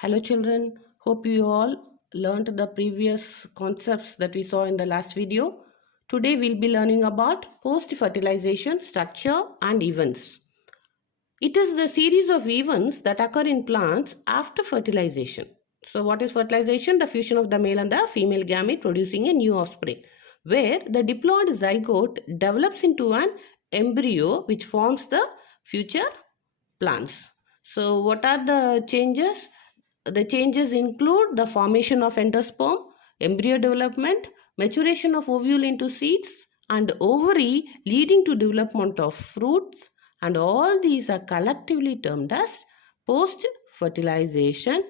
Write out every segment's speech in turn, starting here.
Hello children, hope you all learned the previous concepts that we saw in the last video. Today we'll be learning about post-fertilization structure and events. It is the series of events that occur in plants after fertilization. So what is fertilization? The fusion of the male and the female gamete producing a new offspring, where the diploid zygote develops into an embryo which forms the future plants. So what are the changes? The changes include the formation of endosperm, embryo development, maturation of ovule into seeds, and ovary leading to development of fruits, and all these are collectively termed as post-fertilization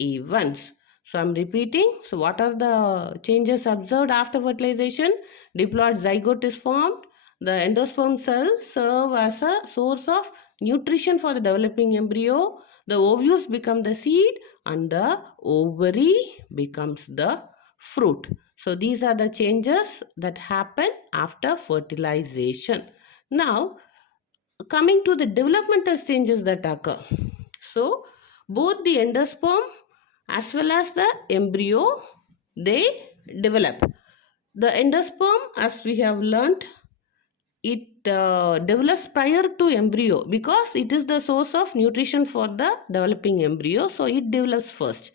events. So I'm repeating. So what are the changes observed after fertilization? Diploid zygote is formed. The endosperm cells serve as a source of nutrition for the developing embryo. The ovules become the seed and the ovary becomes the fruit. So these are the changes that happen after fertilization. Now, coming to the developmental stages that occur. So, both the endosperm as well as the embryo, they develop. The endosperm, as we have learnt, it develops prior to embryo because it is the source of nutrition for the developing embryo. So, it develops first.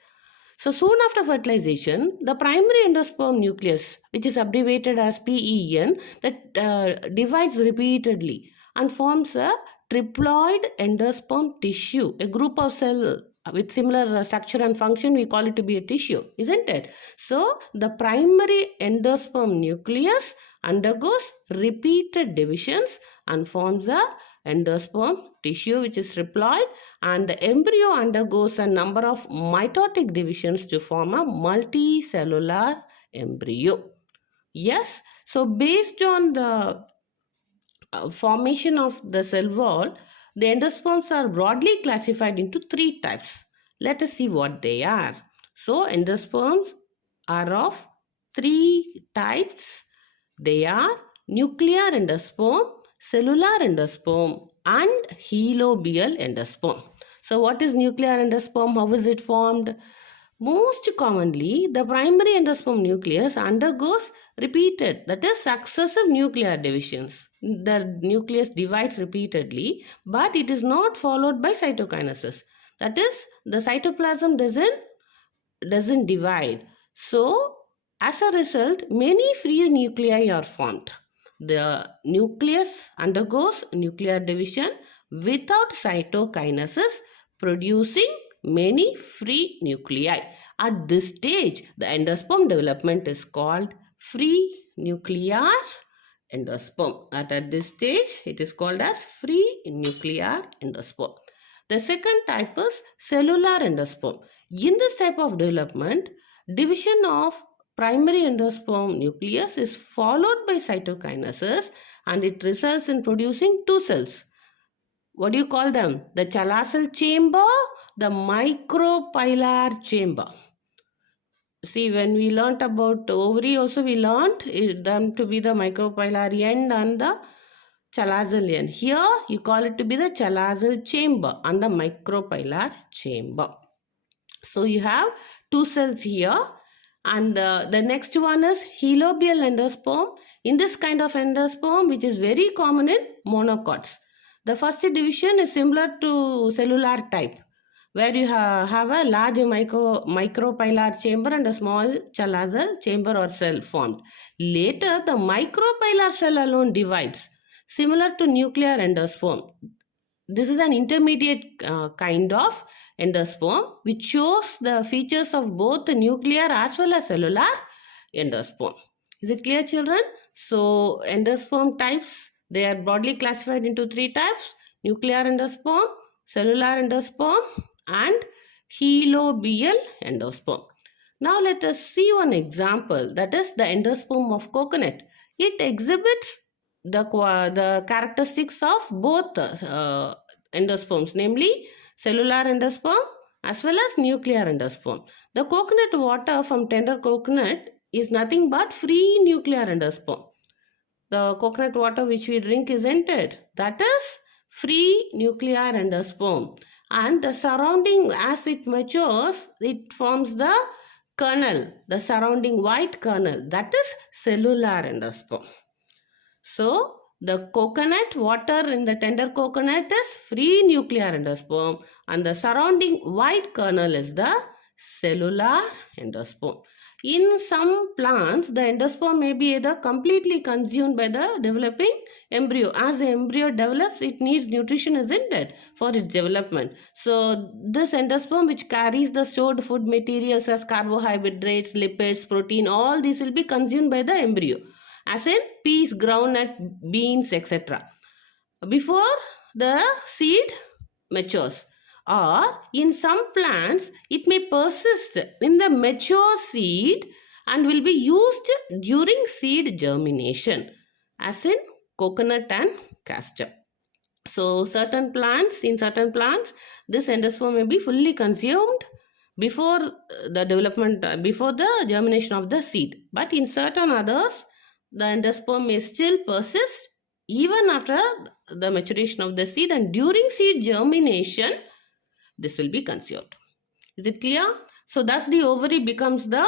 So, soon after fertilization, the primary endosperm nucleus, which is abbreviated as PEN, that divides repeatedly and forms a triploid endosperm tissue, a group of cells with similar structure and function. We call it to be a tissue, isn't it? So, the primary endosperm nucleus undergoes repeated divisions and forms a endosperm tissue which is triploid, and the embryo undergoes a number of mitotic divisions to form a multicellular embryo. Yes, so based on the formation of the cell wall, the endosperms are broadly classified into three types. Let us see what they are. So endosperms are of three types. They are nuclear endosperm, cellular endosperm, and helobial endosperm. So what is nuclear endosperm? How is it formed? Most commonly, the primary endosperm nucleus undergoes repeated, that is successive nuclear divisions. The nucleus divides repeatedly, but it is not followed by cytokinesis. That is, the cytoplasm doesn't divide. So, as a result, many free nuclei are formed. The nucleus undergoes nuclear division without cytokinesis, producing many free nuclei. At this stage, the endosperm development is called free nuclear endosperm. At this stage, it is called as free nuclear endosperm. The second type is cellular endosperm. In this type of development, division of primary endosperm nucleus is followed by cytokinesis, and it results in producing two cells. What do you call them? The chalazal chamber, the micropylar chamber. See, when we learnt about ovary also, we learnt them to be the micropylar end and the chalazal end. Here, you call it to be the chalazal chamber and the micropylar chamber. So, you have two cells here, and the next one is helobial endosperm. In this kind of endosperm, which is very common in monocots, the first division is similar to cellular type, where you have a large micropylar chamber and a small chalazal chamber or cell formed. Later, the micropylar cell alone divides, similar to nuclear endosperm. This is an intermediate kind of endosperm which shows the features of both the nuclear as well as cellular endosperm. Is it clear, children? So, endosperm types, they are broadly classified into three types: nuclear endosperm, cellular endosperm, and helobial endosperm. Now, let us see one example, that is the endosperm of coconut. It exhibits the characteristics of both endosperms, namely cellular endosperm as well as nuclear endosperm. The coconut water from tender coconut is nothing but free nuclear endosperm. The coconut water which we drink, isn't it? That is free nuclear endosperm. and the surrounding, as it matures, it forms the kernel, the surrounding white kernel, that is cellular endosperm. So the coconut water in the tender coconut is free nuclear endosperm, and the surrounding white kernel is the cellular endosperm. In some plants, the endosperm may be either completely consumed by the developing embryo. As the embryo develops, it needs nutrition, isn't it, for its development. So this endosperm, which carries the stored food materials as carbohydrates, lipids, protein, all these will be consumed by the embryo, as in peas, groundnut, beans, etc. before the seed matures. Or in some plants, it may persist in the mature seed and will be used during seed germination, as in coconut and castor. So in certain plants, this endosperm may be fully consumed before the development, before the germination of the seed. But in certain others, the endosperm may still persist even after the maturation of the seed, and during seed germination, this will be consumed. Is it clear? So thus the ovary becomes the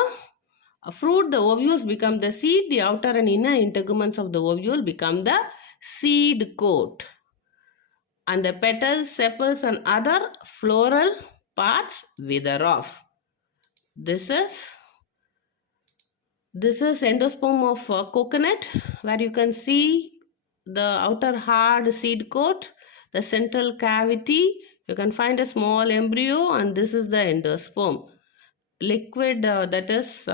fruit, the ovules become the seed, the outer and inner integuments of the ovule become the seed coat, and the petals, sepals and other floral parts wither off. This is endosperm of coconut, where you can see the outer hard seed coat, the central cavity. You can find a small embryo, and this is the endosperm. Liquid, that is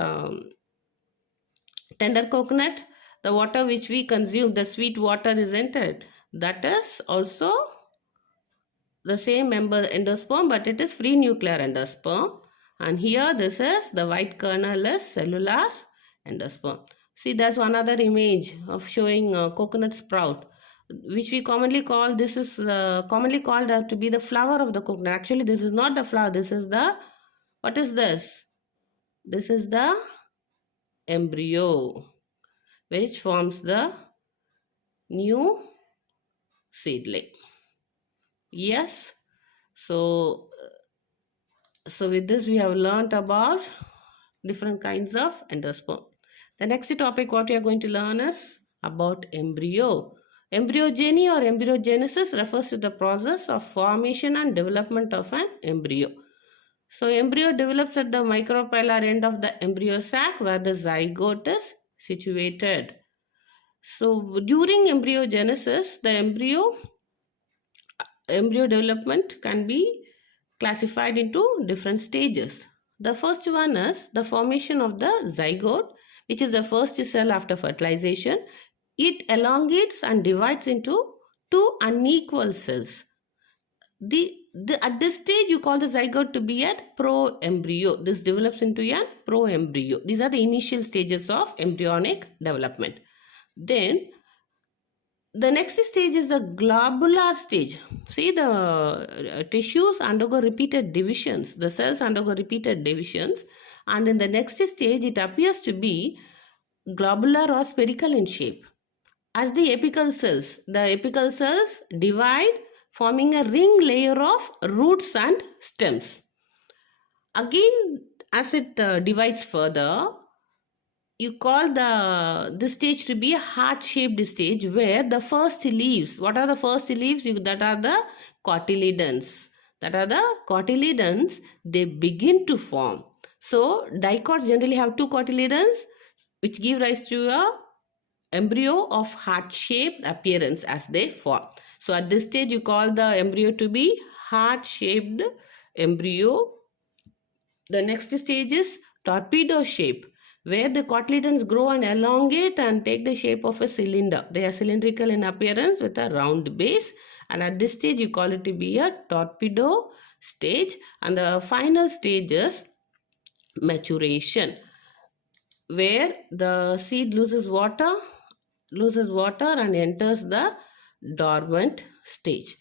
tender coconut, the water which we consume, the sweet water, isn't it? That is also the same endosperm, but it is free nuclear endosperm. And here this is the white kernel is cellular endosperm. See, there's one other image of showing coconut sprout, which we commonly call, this is commonly called to be the flower of the coconut. Actually, this is not the flower. This is the, what is this? This is the embryo, which forms the new seedling. Yes. So with this, we have learnt about different kinds of endosperm. The next topic what we are going to learn is about embryo. Embryogeny or embryogenesis refers to the process of formation and development of an embryo. So embryo develops at the micropylar end of the embryo sac, where the zygote is situated. So during embryogenesis, the embryo development can be classified into different stages. The first one is the formation of the zygote, which is the first cell after fertilization. It elongates and divides into two unequal cells. At this stage, you call the zygote to be a proembryo. This develops into a proembryo. These are the initial stages of embryonic development. Then the next stage is the globular stage. See, the tissues undergo repeated divisions. The cells undergo repeated divisions. And in the next stage, it appears to be globular or spherical in shape. As the apical cells divide, forming a ring layer of roots and stems. Again, as it divides further, you call this stage to be a heart-shaped stage, where the first leaves, what are the first leaves? That are the cotyledons. They begin to form. So dicots generally have two cotyledons, which give rise to a embryo of heart-shaped appearance as they form. So at this stage, you call the embryo to be heart-shaped embryo. The next stage is torpedo shape, where the cotyledons grow and elongate and take the shape of a cylinder. They are cylindrical in appearance with a round base, and at this stage you call it to be a torpedo stage. And the final stage is maturation, where the seed loses water and enters the dormant stage.